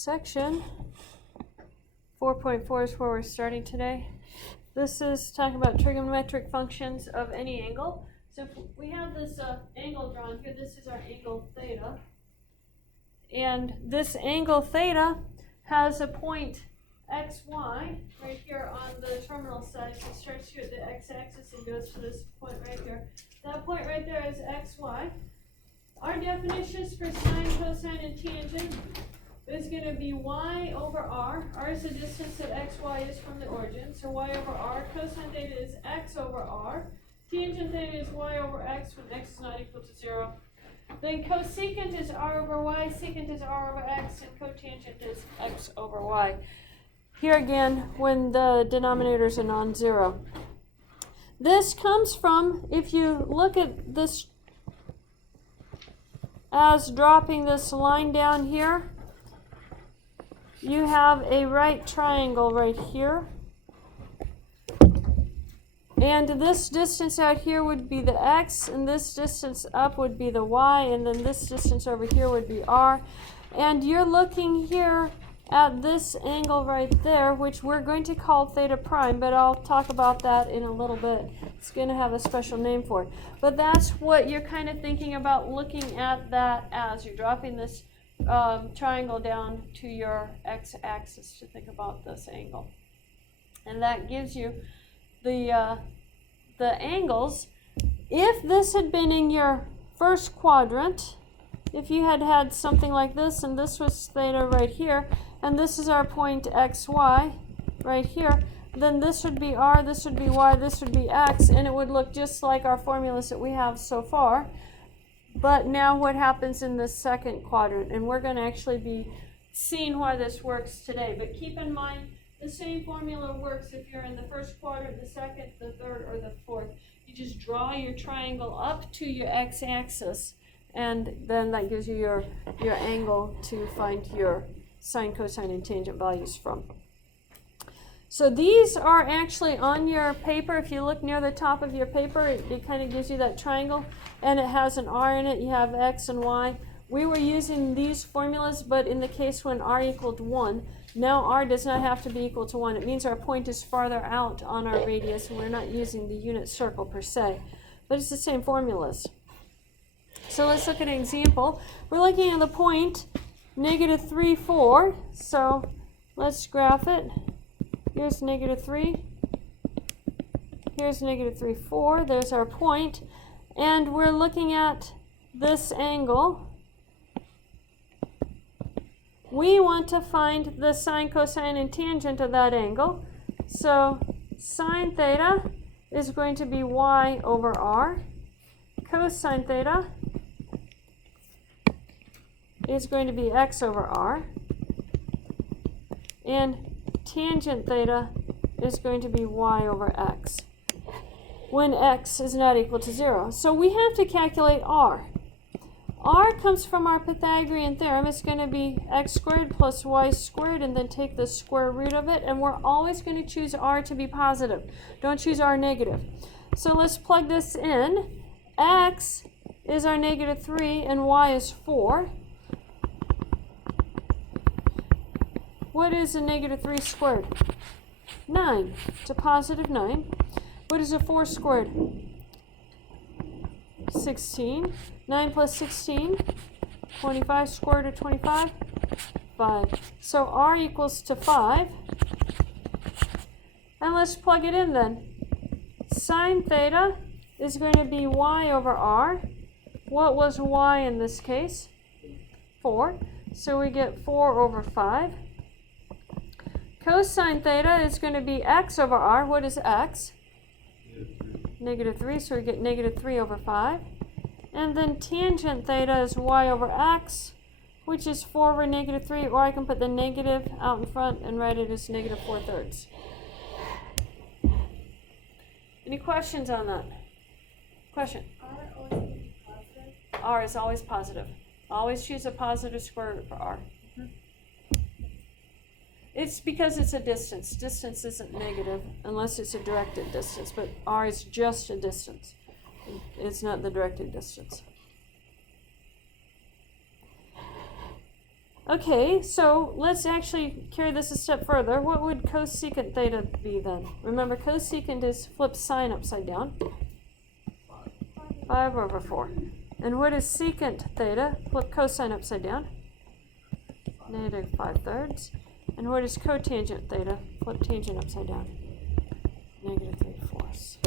section. 4.4 is where we're starting today. This is talking about trigonometric functions of any angle. So if we have this angle drawn here. This is our angle theta. And this angle theta has a point xy right here on the terminal side. So it starts here at the x-axis and goes to this point right here. That point right there is xy. Our definitions for sine, cosine, and tangent is going to be y over r. R is the distance that xy is from the origin. So y over r. Cosine theta is x over r. Tangent theta is y over x when x is not equal to 0. Then cosecant is r over y. Secant is r over x. And cotangent is x over y. Here again, when the denominators are non-zero. This comes from, if you look at this as dropping this line down here, you have a right triangle right here. And this distance out here would be the x, and this distance up would be the y, and then this distance over here would be r. And you're looking here at this angle right there, which we're going to call theta prime, but I'll talk about that in a little bit. It's going to have a special name for it. But that's what you're kind of thinking about looking at that as. You're dropping this triangle down to your x-axis to think about this angle. And that gives you the angles. If this had been in your first quadrant, if you had had something like this, and this was theta right here, and this is our point xy right here, then this would be r, this would be y, this would be x, and it would look just like our formulas that we have so far. But now what happens in the second quadrant? And we're going to actually be seeing why this works today. But keep in mind, the same formula works if you're in the first quadrant, the second, the third, or the fourth. You just draw your triangle up to your x-axis, and then that gives you your angle to find your sine, cosine, and tangent values from. So these are actually on your paper. If you look near the top of your paper, it kind of gives you that triangle, and it has an r in it. You have x and y. We were using these formulas, but in the case when r equaled 1, now r does not have to be equal to 1. It means our point is farther out on our radius, and we're not using the unit circle per se. But it's the same formulas. So let's look at an example. We're looking at the point -3, 4. So let's graph it. Here's -3. Here's -3, 4. There's our point. And we're looking at this angle. We want to find the sine, cosine, and tangent of that angle. So sine theta is going to be y over r. Cosine theta is going to be x over r. And tangent theta is going to be y over x when x is not equal to 0. So we have to calculate r. R comes from our Pythagorean theorem. It's going to be x squared plus y squared, and then take the square root of it. And we're always going to choose r to be positive. Don't choose r negative. So let's plug this in. X is our -3, and y is 4. What is a -3 squared? 9. It's a positive 9. What is a 4 squared? 16. 9 plus 16. 25 squared or 25? 5. So r equals to 5. And let's plug it in then. Sine theta is going to be y over r. What was y in this case? 4. So we get 4 over 5. Cosine theta is going to be x over r. What is x? -3, so we get -3 over 5. And then tangent theta is y over x, which is 4 over -3, or I can put the negative out in front and write it as -4/3. Any questions on that? Question? R is always positive. Always choose a positive square root for r. It's because it's a distance. Distance isn't negative unless it's a directed distance, but r is just a distance. It's not the directed distance. Okay, so let's actually carry this a step further. What would cosecant theta be then? Remember, cosecant is flip sine upside down. 5 over 4. And what is secant theta? Flip cosine upside down. Negative 5/3. And what is cotangent theta? Flip tangent upside down. Negative 3/4.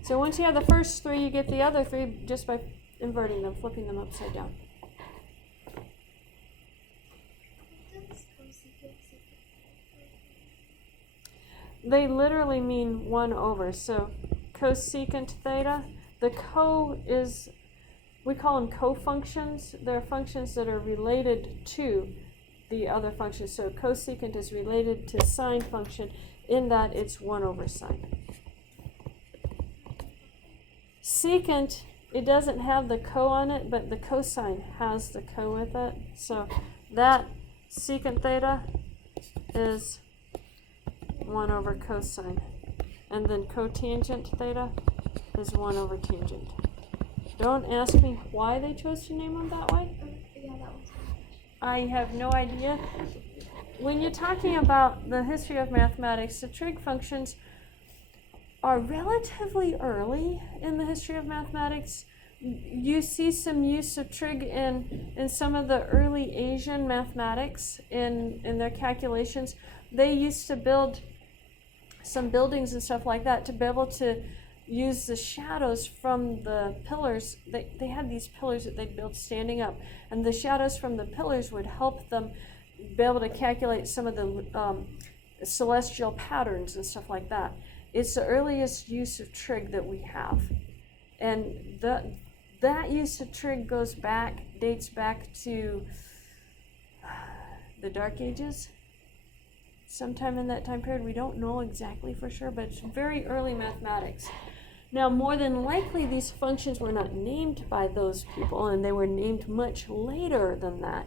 So once you have the first three, you get the other three just by inverting them, flipping them upside down. They literally mean 1 over. So cosecant theta, the co is, we call them co-functions. They're functions that are related to the other functions. So cosecant is related to sine function in that it's 1 over sine. Secant, it doesn't have the co on it, but the cosine has the co with it. So that secant theta is 1 over cosine. And then cotangent theta is 1 over tangent. Don't ask me why they chose to name them that way. I have no idea. When you're talking about the history of mathematics, the trig functions are relatively early in the history of mathematics. You see some use of trig in some of the early Asian mathematics in their calculations. They used to build some buildings and stuff like that to be able to use the shadows from the pillars. They had these pillars that they'd build standing up, and the shadows from the pillars would help them be able to calculate some of the celestial patterns and stuff like that. It's the earliest use of trig that we have, and that use of trig dates back to the Dark Ages. Sometime in that time period, we don't know exactly for sure, but it's very early mathematics. Now, more than likely, these functions were not named by those people, and they were named much later than that,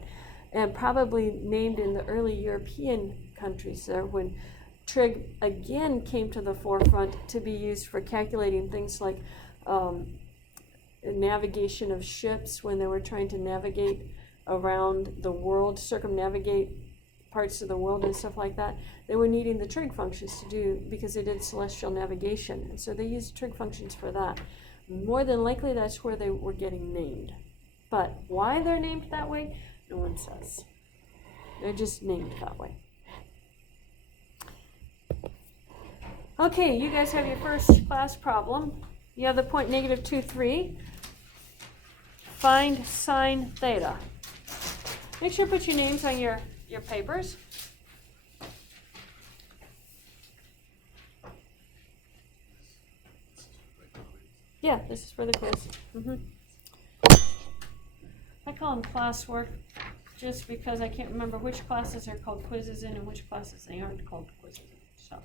and probably named in the early European countries there when trig again came to the forefront to be used for calculating things like navigation of ships when they were trying to navigate around the world, circumnavigate parts of the world and stuff like that. They were needing the trig functions to do because they did celestial navigation, and so they used trig functions for that. More than likely, that's where they were getting named. But why they're named that way, no one says. They're just named that way. Okay, you guys have your first class problem. You have the point negative 2, 3. Find sine theta. Make sure to put your names on your papers. Yeah, this is for the quiz. I call them classwork just because I can't remember which classes are called quizzes in and which classes they aren't called quizzes in. So.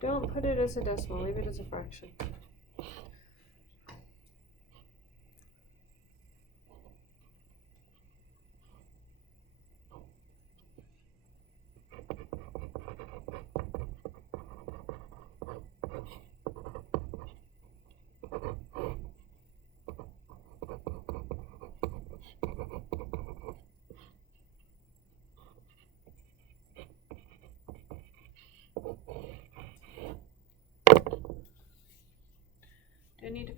Don't put it as a decimal, leave it as a fraction.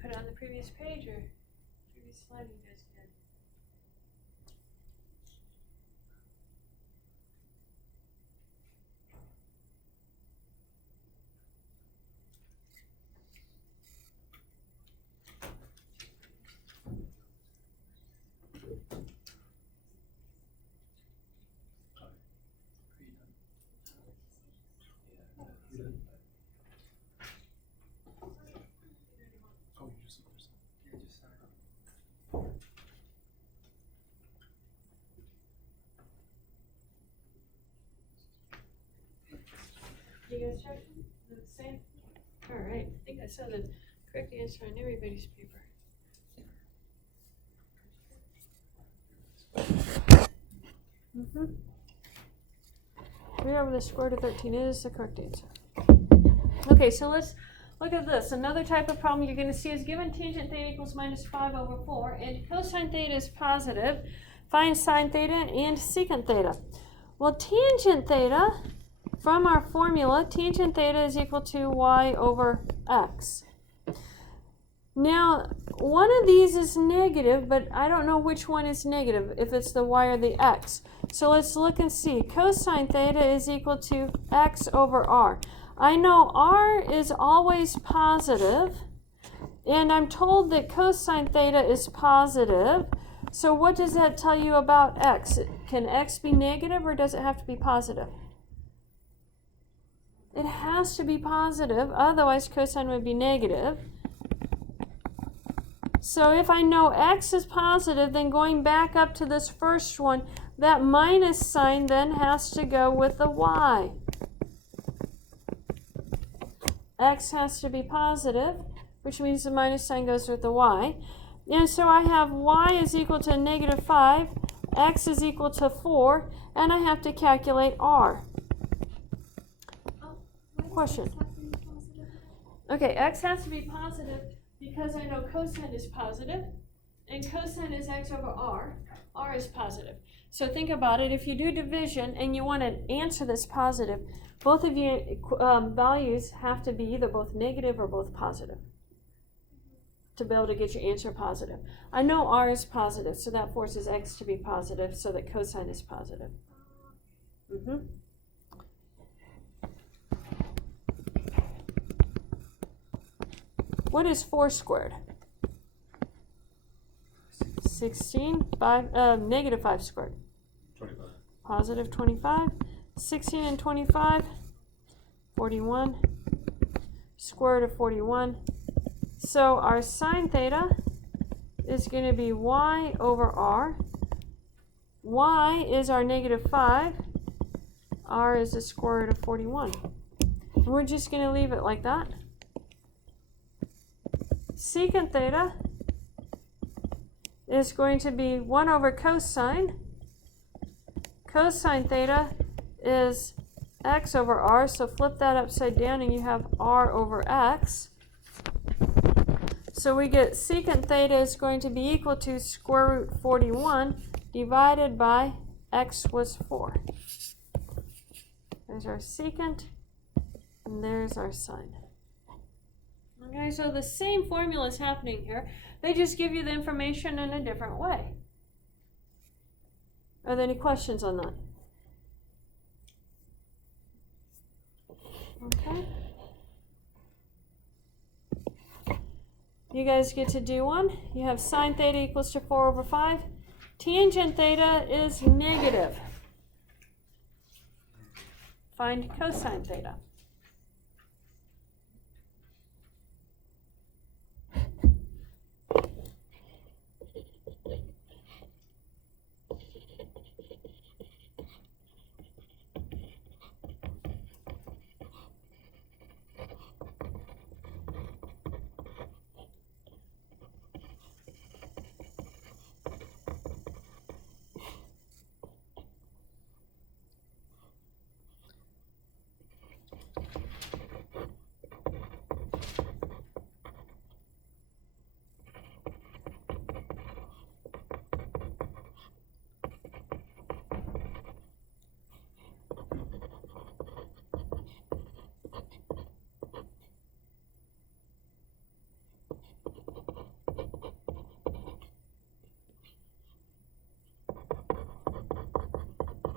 put it on the previous page or previous slide you guys did? You guys check the same? All right, I think I saw the correct answer on everybody's paper. Mm-hmm. 3 over the square root of 13 is the correct answer. Okay, so let's look at this. Another type of problem you're going to see is given tangent theta equals minus 5 over 4 and cosine theta is positive. Find sine theta and secant theta. Well, tangent theta, from our formula, tangent theta is equal to y over x. Now, one of these is negative, but I don't know which one is negative, if it's the y or the x. So let's look and see. Cosine theta is equal to x over r. I know r is always positive, and I'm told that cosine theta is positive. So what does that tell you about x? Can x be negative, or does it have to be positive? It has to be positive, otherwise cosine would be negative. So if I know x is positive, then going back up to this first one, that minus sign then has to go with the y. X has to be positive, which means the minus sign goes with the y. And so I have y is equal to negative 5, x is equal to 4, and I have to calculate r. Question. Okay, x has to be positive because I know cosine is positive, and cosine is x over r. R is positive. So think about it. If you do division and you want to answer this positive, both of your values have to be either both negative or both positive to be able to get your answer positive. I know r is positive, so that forces x to be positive so that cosine is positive. What is 4 squared? 16. Negative 5 squared. 25. Positive 25. 16 and 25. 41. Square root of 41. So our sine theta is going to be y over r. Y is our negative 5. R is the square root of 41. And we're just going to leave it like that. Secant theta is going to be 1 over cosine. Cosine theta is x over r, so flip that upside down and you have r over x. So we get secant theta is going to be equal to square root 41 divided by x was 4. There's our secant, and there's our sine. Okay, so the same formula is happening here. They just give you the information in a different way. Are there any questions on that? Okay. You guys get to do one. You have sine theta equals to 4 over 5. Tangent theta is negative. Find cosine theta.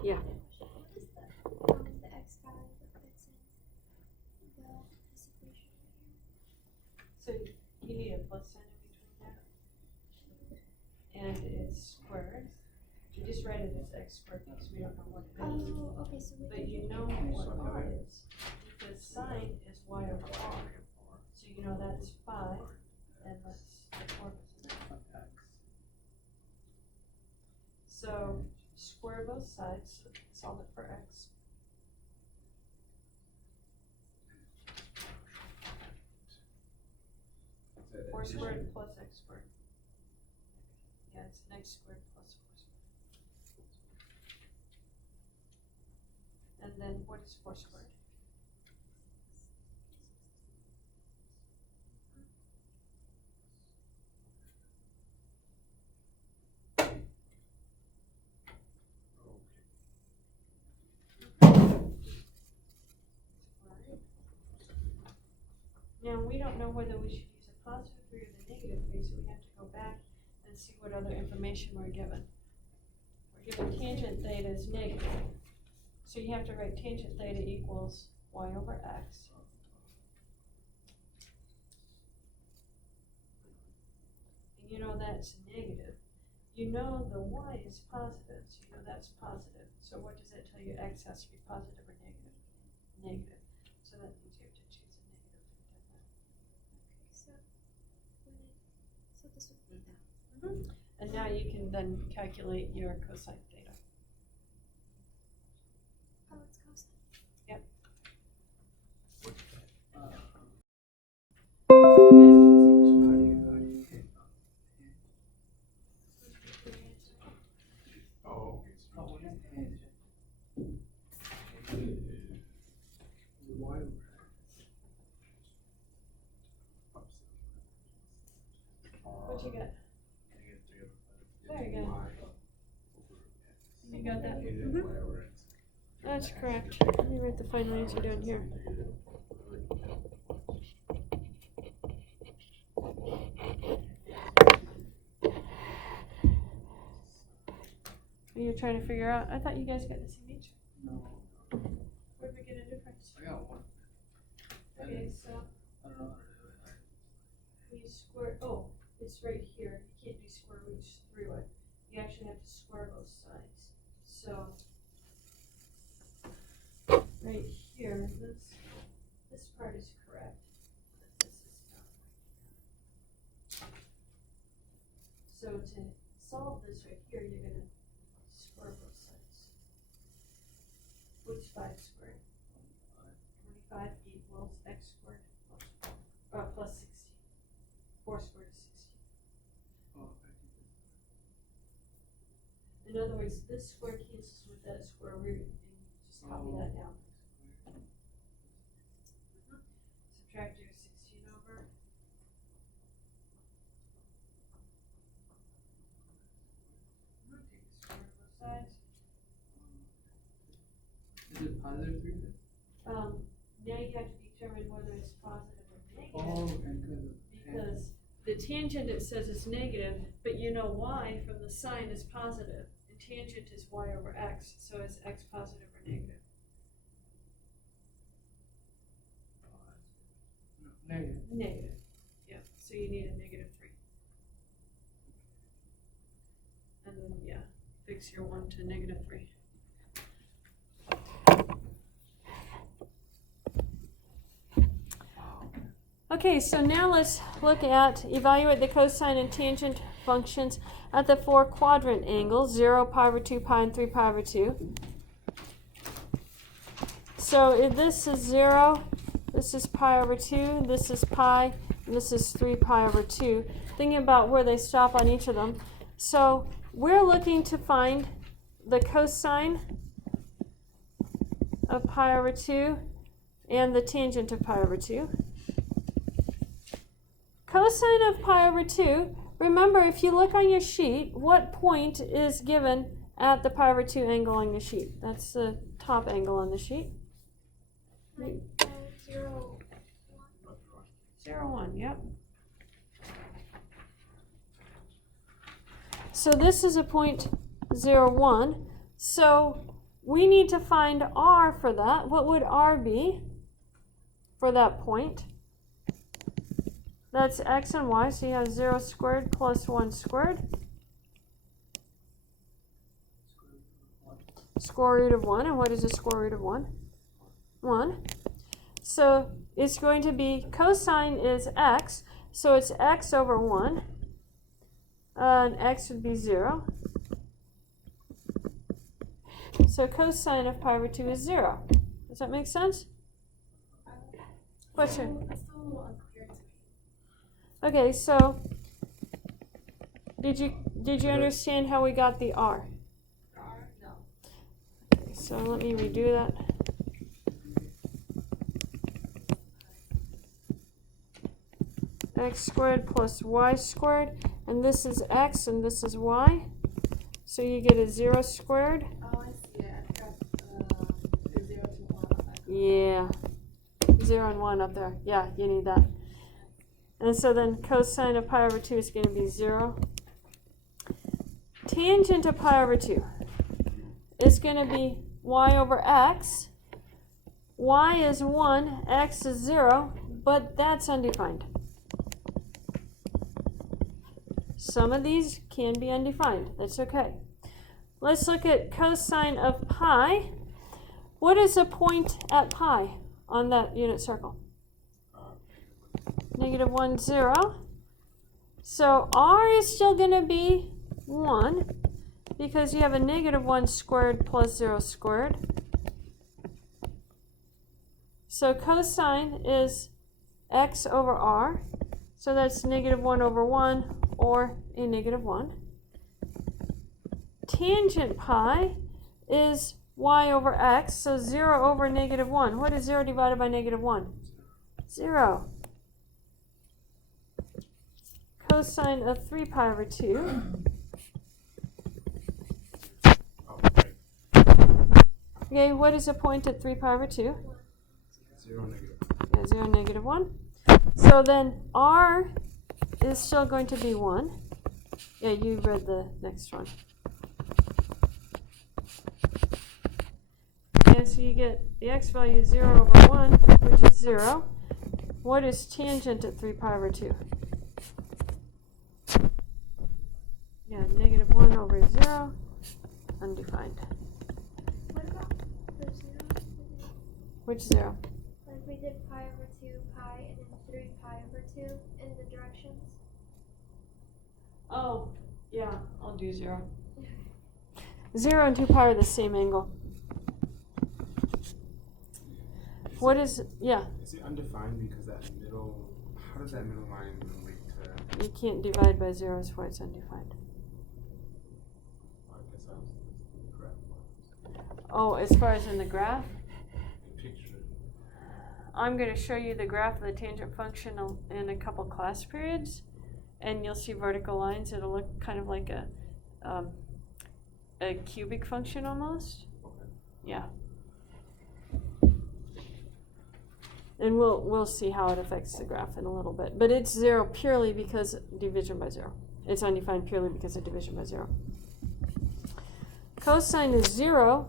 Yeah. What is the x value that fits in this equation right here? So you need a plus sign in between that. And it's squared. You just write it as x squared because we don't know what it is. Oh, okay, so But you know what r is. Because sine is y over r. So you know that's 5, and that's 4. So square both sides, solve it for x. 4 squared plus x squared. Yeah, it's an x squared plus 4 squared. And then what is 4 squared? Now, we don't know whether we should use a positive 3 or the negative 3, so we have to go back and see what other information we're given. We're given tangent theta is negative. So you have to write tangent theta equals y over x. And you know that's negative. You know the y is positive, so you know that's positive. So what does that tell you? X has to be positive or negative? Negative. So that means you have to choose a negative. So this would be that. And now you can then calculate your cosine theta. Oh, it's cosine. Yep. What you got? There you go. You got that? That's correct. Let me write the final answer down here. You're trying to figure out. I thought you guys got the same answer. No. Where did we get a difference? I got one. Okay, so I don't know how to do it. we square. Oh, it's right here. You can't do square root through it. You actually have to square both sides. So right here, this part is correct. But this is not right. So to solve this right here, you're gonna square both sides. What's 5 squared? 25 equals x squared plus 16. 4 squared is 16. Oh, In other words, this square cancels with that square root, and you just copy that down. Subtract your 16 over. Take the square of both sides. Is it positive 3? Now you have to determine whether it's positive or negative. Oh, okay, Because the tangent, it says it's negative, but you know y from the sine is positive. And tangent is y over x, so is x positive or negative? Negative. Negative. Yeah, so you need a negative 3. And then, yeah, fix your 1 to negative 3. Okay, so now let's look at, evaluate the cosine and tangent functions at the 4 quadrant angles, 0, pi over 2, pi, and 3 pi over 2. So if this is 0, this is pi over 2, this is pi, and this is 3 pi over 2. Thinking about where they stop on each of them. So we're looking to find the cosine of pi over 2 and the tangent of pi over 2. Cosine of pi over 2, remember if you look on your sheet, what point is given at the pi over 2 angle on your sheet? That's the top angle on the sheet. 0, 0, 1, yep. So this is a point 0, 1. So we need to find r for that. What would r be for that point? That's x and y, so you have 0 squared plus 1 squared. Square root of 1, and what is the square root of 1? 1. So it's going to be, cosine is x, so it's x over 1, and x would be 0. So cosine of pi over 2 is 0. Does that make sense? Question? That's still a little unclear to me. Okay, so did you understand how we got the r? No. Okay, so let me redo that. X squared plus y squared, and this is x and this is y. So you get a 0 squared. Oh, I see it. I got the 0 to 1. Yeah. 0 and 1 up there. Yeah, you need that. And so then cosine of pi over 2 is going to be 0. Tangent of pi over 2 is going to be y over x. Y is 1, x is 0, but that's undefined. Some of these can be undefined. That's okay. Let's look at cosine of pi. What is a point at pi on that unit circle? Negative 1, 0. So r is still going to be 1 because you have a negative 1 squared plus 0 squared. So cosine is x over r. So that's negative 1 over 1 or a negative 1. Tangent pi is y over x, so 0 over negative 1. What is 0 divided by negative 1? 0. Cosine of 3 pi over 2. Okay, what is a point at 3 pi over 2? 0, negative. Yeah, 0, negative 1. So then r is still going to be 1. Yeah, you read the next one. And so you get the x value 0 over 1, which is 0. What is tangent at 3 pi over 2? Yeah, negative 1 over 0, undefined. What about the 0? Which 0? Like we did pi over 2 pi and then 3 pi over 2 in the directions. Oh, yeah, I'll do 0. 0 and 2 pi are the same angle. What is, yeah? Is it undefined because that middle, how does that middle line relate to? You can't divide by 0, that's why it's undefined. I guess I was the graph. Oh, as far as in the graph? Picture. I'm going to show you the graph of the tangent function in a couple class periods, and you'll see vertical lines. It'll look kind of like a cubic function almost. Okay. Yeah. And we'll see how it affects the graph in a little bit. But it's 0 purely because division by 0. It's undefined purely because of division by 0. Cosine is 0.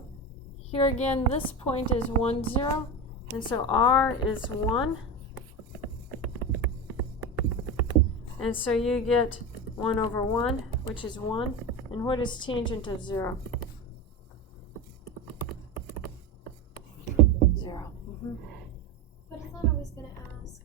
Here again, this point is 1, 0. And so r is 1. And so you get 1 over 1, which is 1. And what is tangent of 0? 0. Mm-hmm. But I thought I was gonna ask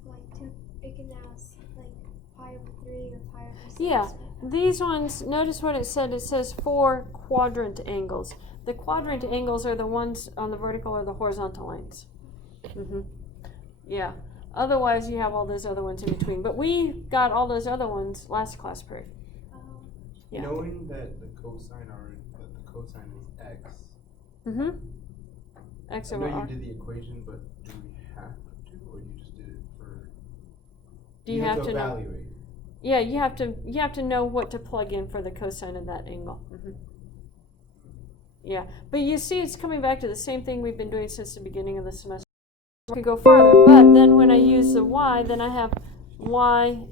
it can ask like pi over 3 or pi over 6. Yeah, these ones, notice what it said. It says 4 quadrant angles. The quadrant angles are the ones on the vertical or the horizontal lines. Mm-hmm. Yeah, otherwise you have all those other ones in between. But we got all those other ones last class period. Yeah. Knowing that the cosine is x. Mm-hmm. X I over know r. you did the equation, but do we have to, or you just did it for? Do you have to know? evaluate? Yeah, you have to know what to plug in for the cosine of that angle. Mm-hmm. Yeah, but you see it's coming back to the same thing we've been doing since the beginning of the semester. We could go farther, but then when I use the y, then I have y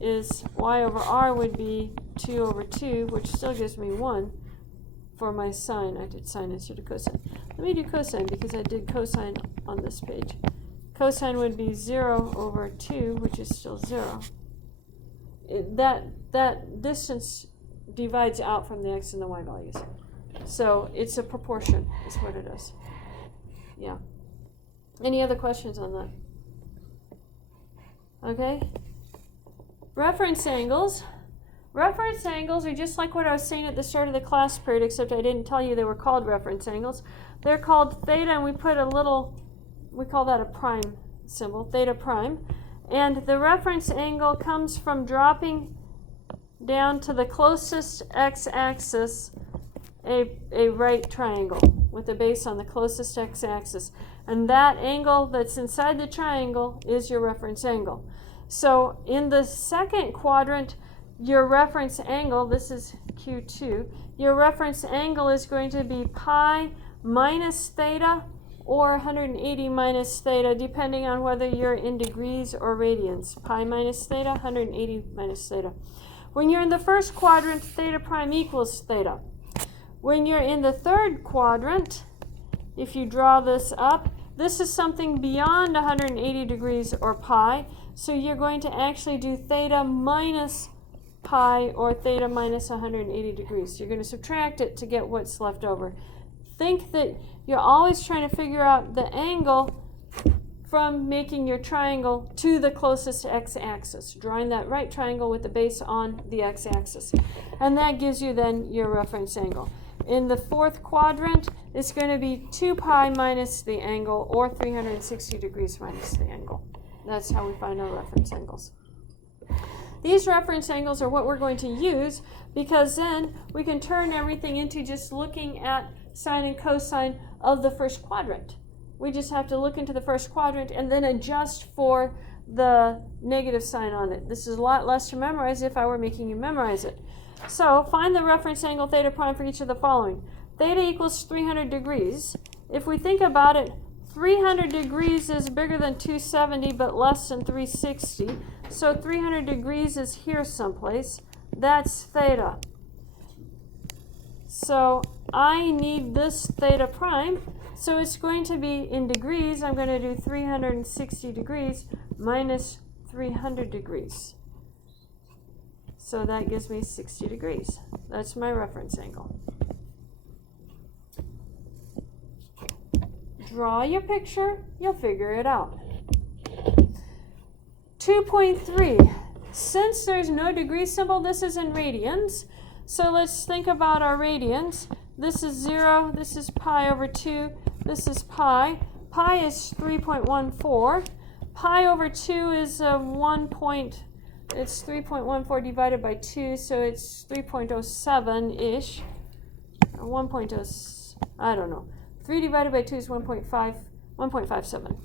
over r would be 2 over 2, which still gives me 1. for my sine. I did sine instead of cosine. Let me do cosine because I did cosine on this page. Cosine would be 0 over 2, which is still 0. That distance divides out from the x and the y values. So it's a proportion is what it is. Yeah. Any other questions on that? Okay. Reference angles. Reference angles are just like what I was saying at the start of the class period, except I didn't tell you they were called reference angles. They're called theta, and we put a little, we call that a prime symbol, theta prime. And the reference angle comes from dropping down to the closest x-axis a right triangle with a base on the closest x-axis. And that angle that's inside the triangle is your reference angle. So in the second quadrant, your reference angle, this is Q2, your reference angle is going to be pi minus theta or 180 minus theta, depending on whether you're in degrees or radians. Pi minus theta, 180 minus theta. When you're in the first quadrant, theta prime equals theta. When you're in the third quadrant, if you draw this up, this is something beyond 180 degrees or pi, so you're going to actually do theta minus pi or theta minus 180 degrees. You're going to subtract it to get what's left over. Think that you're always trying to figure out the angle from making your triangle to the closest x-axis, drawing that right triangle with the base on the x-axis. And that gives you then your reference angle. In the fourth quadrant, it's going to be 2 pi minus the angle, or 360 degrees minus the angle. That's how we find our reference angles. These reference angles are what we're going to use, because then we can turn everything into just looking at sine and cosine of the first quadrant. We just have to look into the first quadrant and then adjust for the negative sign on it. This is a lot less to memorize if I were making you memorize it. So find the reference angle theta prime for each of the following. Theta equals 300 degrees. If we think about it, 300 degrees is bigger than 270 but less than 360. So 300 degrees is here someplace. That's theta. So I need this theta prime. So it's going to be in degrees. I'm going to do 360 degrees minus 300 degrees. So that gives me 60 degrees. That's my reference angle. Draw your picture, you'll figure it out. 2.3. Since there's no degree symbol, this is in radians. So let's think about our radians. This is 0, this is pi over 2, this is pi. Pi is 3.14. Pi over 2 is it's 3.14 divided by 2, so it's 3.07-ish. 1.0, I don't know. 3 divided by 2 is 1.57.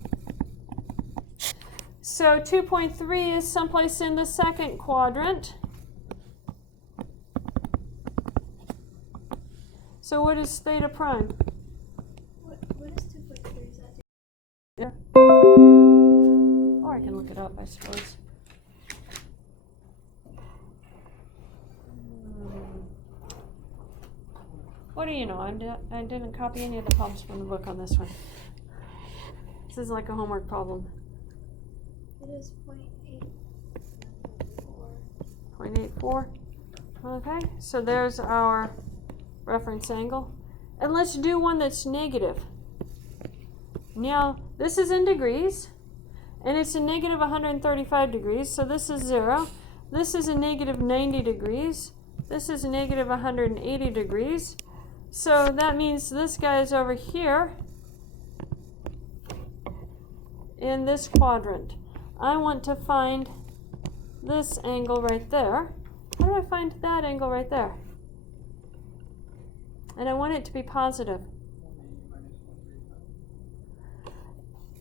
So 2.3 is someplace in the second quadrant. So what is theta prime? What is 2.3? Is that Yeah. Or I can look it up, I suppose. What do you know? I didn't copy any of the problems from the book on this one. This is like a homework problem. It is 0.84. 0.84. Okay, so there's our reference angle. And let's do one that's negative. Now, this is in degrees, and it's a negative 135 degrees, so this is 0. This is a negative 90 degrees. This is a negative 180 degrees. So that means this guy is over here in this quadrant. I want to find this angle right there. How do I find that angle right there? And I want it to be positive.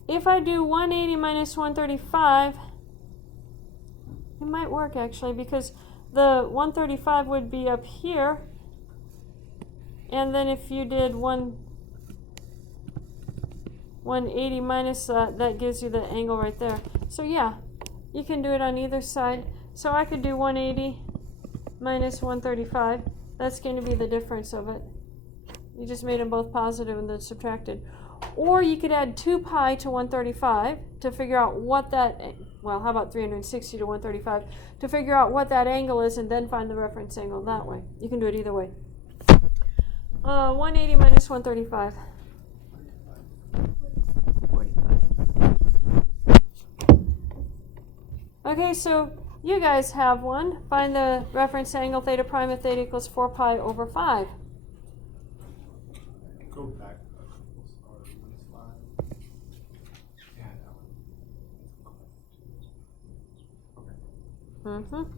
If I do 180 minus 135, it might work actually, because the 135 would be up here. And then if you did 180 minus that gives you the angle right there. So yeah, you can do it on either side. So I could do 180 minus 135. That's going to be the difference of it. You just made them both positive and then subtracted. Or you could add 2 pi to 135 to figure out what that, well, how about 360 to 135 to figure out what that angle is and then find the reference angle that way. You can do it either way. 180 minus 135. 45. Okay, so you guys have one. Find the reference angle theta prime if theta equals 4 pi over 5. Go back a couple one slide. Yeah, that one. Okay.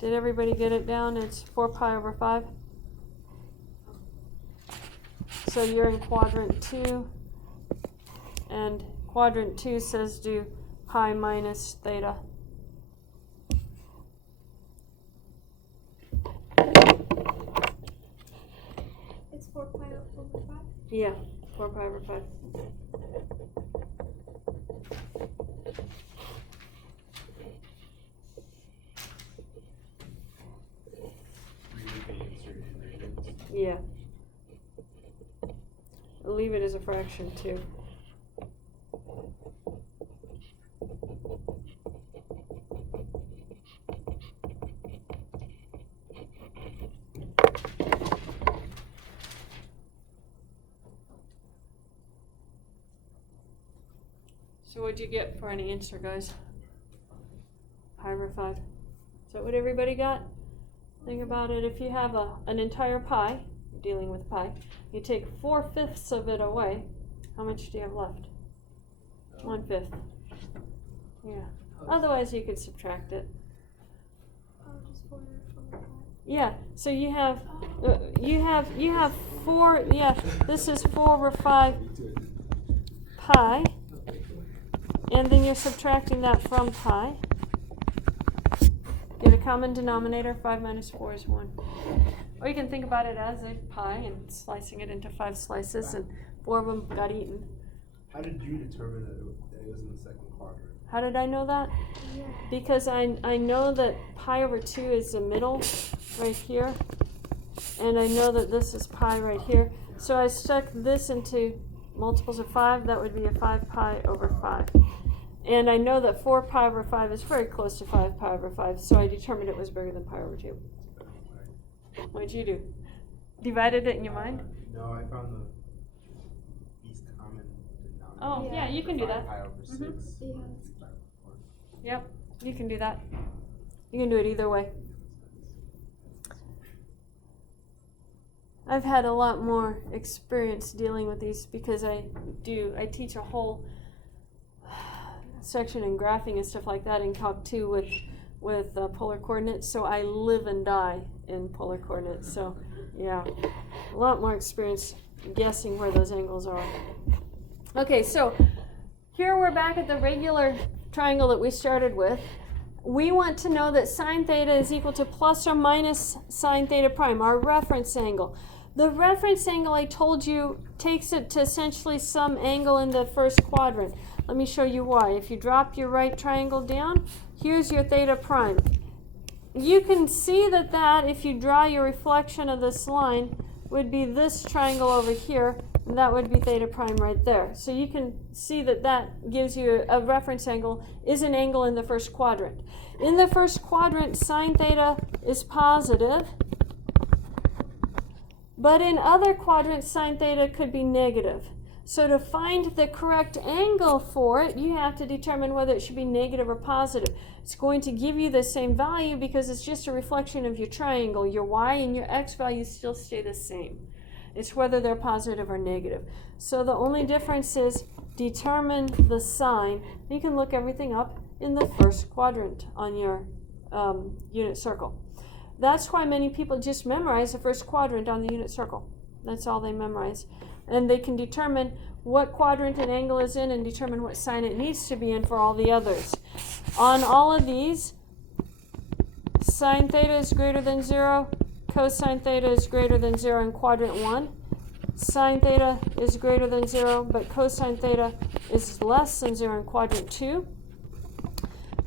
Did everybody get it down? It's 4 pi over 5. So you're in quadrant 2. And quadrant 2 says do pi minus theta. It's 4 pi over 5? Yeah, 4 pi over 5. Yeah. I'll leave it as a fraction too. So what'd you get for an answer, guys? Pi over 5. Is that what everybody got? Think about it. If you have an entire pi, you're dealing with pi, you take 4/5 of it away. How much do you have left? 1/5. Yeah. Otherwise, you could subtract it. Oh, just 4 over 5. Yeah. So you have 4. Yeah. This is 4 over 5 pi, and then you're subtracting that from pi. Get a common denominator. 5 minus 4 is 1. Or you can think about it as a pie and slicing it into 5 slices, and 4 of them got eaten. How did you determine that it was in the second quadrant? How did I know that? Yeah. Because I know that pi over 2 is the middle right here, and I know that this is pi right here. So I stuck this into multiples of 5. That would be a 5 pi over 5. And I know that 4 pi over 5 is very close to 5 pi over 5, so I determined it was bigger than pi over 2. What did you do? Divided it in your mind? No, I found the least common denominator. Oh, yeah, you can do that. 5 pi over 6. Yeah. Yep, you can do that. You can do it either way. I've had a lot more experience dealing with these because I teach a whole section in graphing and stuff like that in Calc 2 with polar coordinates, so I live and die in polar coordinates. So yeah, a lot more experience guessing where those angles are. Okay, so here we're back at the regular triangle that we started with. We want to know that sine theta is equal to plus or minus sine theta prime, our reference angle. The reference angle, I told you, takes it to essentially some angle in the first quadrant. Let me show you why. If you drop your right triangle down, here's your theta prime. You can see that if you draw your reflection of this line, would be this triangle over here, and that would be theta prime right there. So you can see that gives you a reference angle, is an angle in the first quadrant. In the first quadrant, sine theta is positive, but in other quadrants, sine theta could be negative. So to find the correct angle for it, you have to determine whether it should be negative or positive. It's going to give you the same value because it's just a reflection of your triangle. Your y and your x values still stay the same. It's whether they're positive or negative. So the only difference is determine the sign. You can look everything up in the first quadrant on your unit circle. That's why many people just memorize the first quadrant on the unit circle. That's all they memorize. And they can determine what quadrant an angle is in and determine what sign it needs to be in for all the others. On all of these, sine theta is greater than 0, cosine theta is greater than 0 in quadrant 1. Sine theta is greater than 0, but cosine theta is less than 0 in quadrant 2.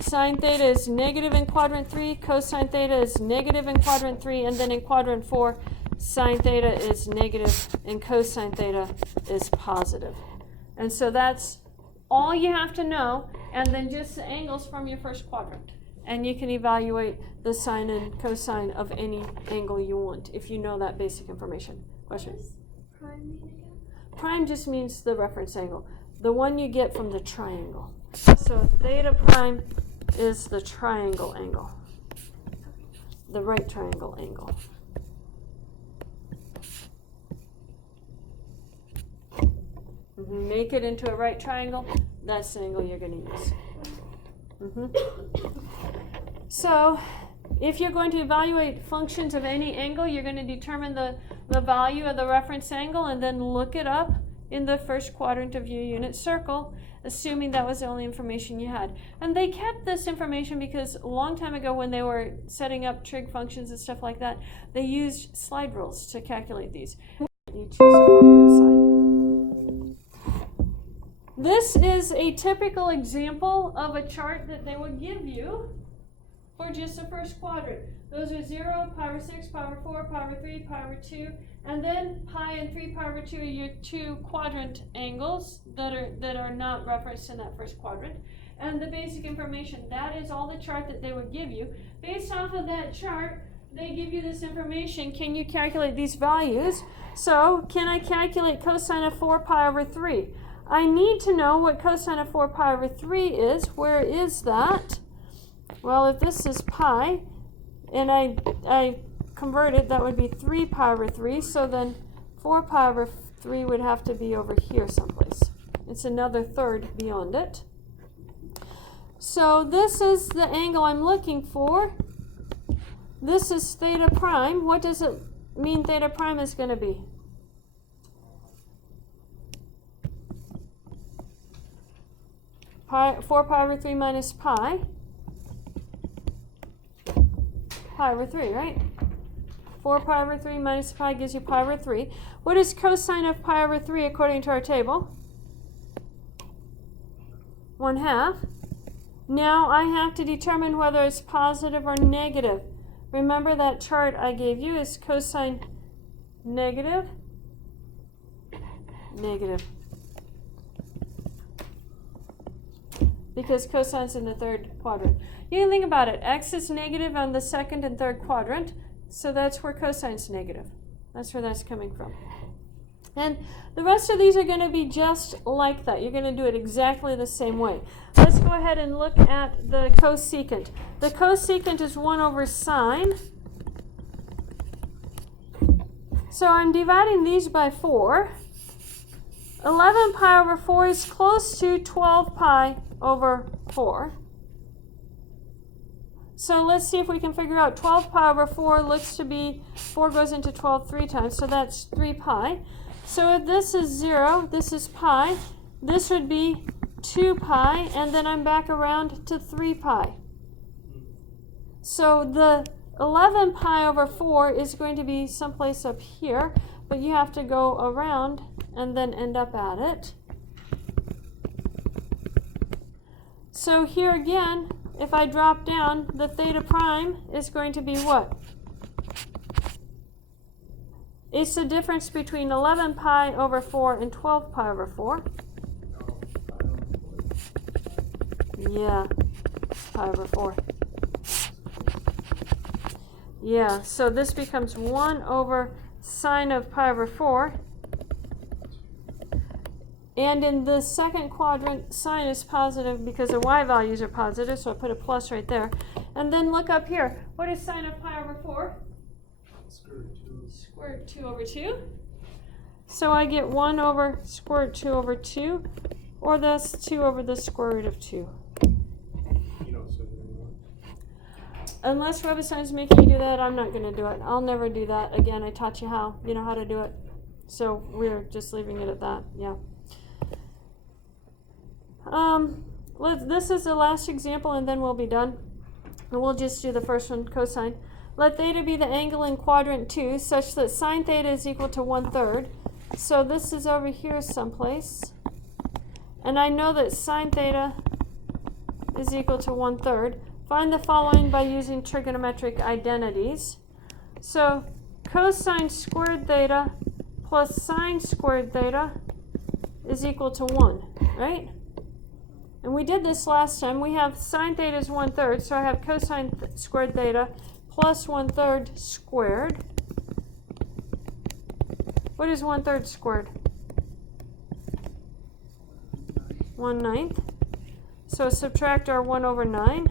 Sine theta is negative in quadrant 3, cosine theta is negative in quadrant 3, and then in quadrant 4, sine theta is negative and cosine theta is positive. And so that's all you have to know, and then just the angles from your first quadrant. And you can evaluate the sine and cosine of any angle you want if you know that basic information. Question? What does prime mean again? Prime just means the reference angle, the one you get from the triangle. So theta prime is the triangle angle, the right triangle angle. Make it into a right triangle, that's the angle you're going to use. So if you're going to evaluate functions of any angle, you're going to determine the value of the reference angle and then look it up in the first quadrant of your unit circle, assuming that was the only information you had. And they kept this information because a long time ago when they were setting up trig functions and stuff like that, they used slide rules to calculate these. You choose appropriate sign. This is a typical example of a chart that they would give you for just the first quadrant. Those are 0, pi over 6, pi over 4, pi over 3, pi over 2, and then pi and 3 pi over 2 are your two quadrant angles that are not referenced in that first quadrant. And the basic information, that is all the chart that they would give you. Based off of that chart, they give you this information. Can you calculate these values? So, can I calculate cosine of 4 pi over 3? I need to know what cosine of 4 pi over 3 is. Where is that? Well, if this is pi, and I convert it, that would be 3 pi over 3. So then 4 pi over 3 would have to be over here someplace. It's another third beyond it. So this is the angle I'm looking for. This is theta prime. What does it mean theta prime is going to be? Pi, 4 pi over 3 minus pi. Pi over 3, right? 4 pi over 3 minus pi gives you pi over 3. What is cosine of pi over 3 according to our table? 1/2. Now I have to determine whether it's positive or negative. Remember that chart I gave you is cosine negative, negative. Because cosine's in the third quadrant. You can think about it. X is negative on the second and third quadrant, so that's where cosine's negative. That's where that's coming from. And the rest of these are going to be just like that. You're going to do it exactly the same way. Let's go ahead and look at the cosecant. The cosecant is 1 over sine. So I'm dividing these by 4. 11 pi over 4 is close to 12 pi over 4. So let's see if we can figure out 12 pi over 4 looks to be, 4 goes into 12 3 times, so that's 3 pi. So if this is 0, this is pi, this would be 2 pi, and then I'm back around to 3 pi. So the 11 pi over 4 is going to be someplace up here, but you have to go around and then end up at it. So here again, if I drop down, the theta prime is going to be what? It's the difference between 11 pi over 4 and 12 pi over 4. Yeah, pi over 4. Yeah, so this becomes 1 over sine of pi over 4. And in the second quadrant, sine is positive because the y values are positive, so I put a plus right there. And then look up here. What is sine of pi over 4? Square root 2 over 2. So I get 1 over square root 2 over 2, or that's 2 over the square root of 2. Unless Rubinstein's making you do that, I'm not going to do it. I'll never do that. Again, I taught you how. You know how to do it. So we're just leaving it at that. Yeah. This is the last example, and then we'll be done. And we'll just do the first one, cosine. Let theta be the angle in quadrant 2 such that sine theta is equal to 1/3. So this is over here someplace. And I know that sine theta is equal to 1/3. Find the following by using trigonometric identities. So cosine squared theta plus sine squared theta is equal to 1, right? And we did this last time. We have sine theta is 1/3, so I have cosine squared theta plus 1/3 squared. What is 1/3 squared? 1/9. So subtract our 1 over 9.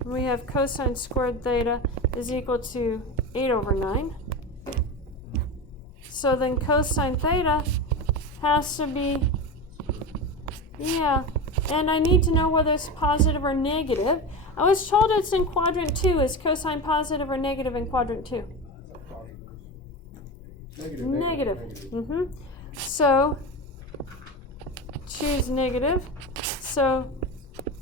And we have cosine squared theta is equal to 8 over 9. So then cosine theta has to be, yeah, and I need to know whether it's positive or negative. I was told it's in quadrant 2. Is cosine positive or negative in quadrant 2? Negative. So choose negative. So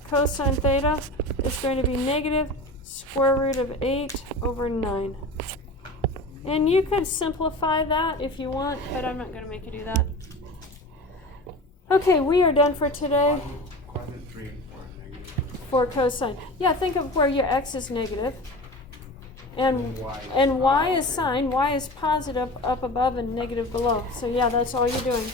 cosine theta is going to be negative square root of 8 over 9. And you could simplify that if you want, but I'm not going to make you do that. Okay, we are done for today. Quadrant 3 and 4 are negative. For cosine. Yeah, think of where your x is negative. And And y is sine. Y is positive up above and negative below. So yeah, that's all you're doing.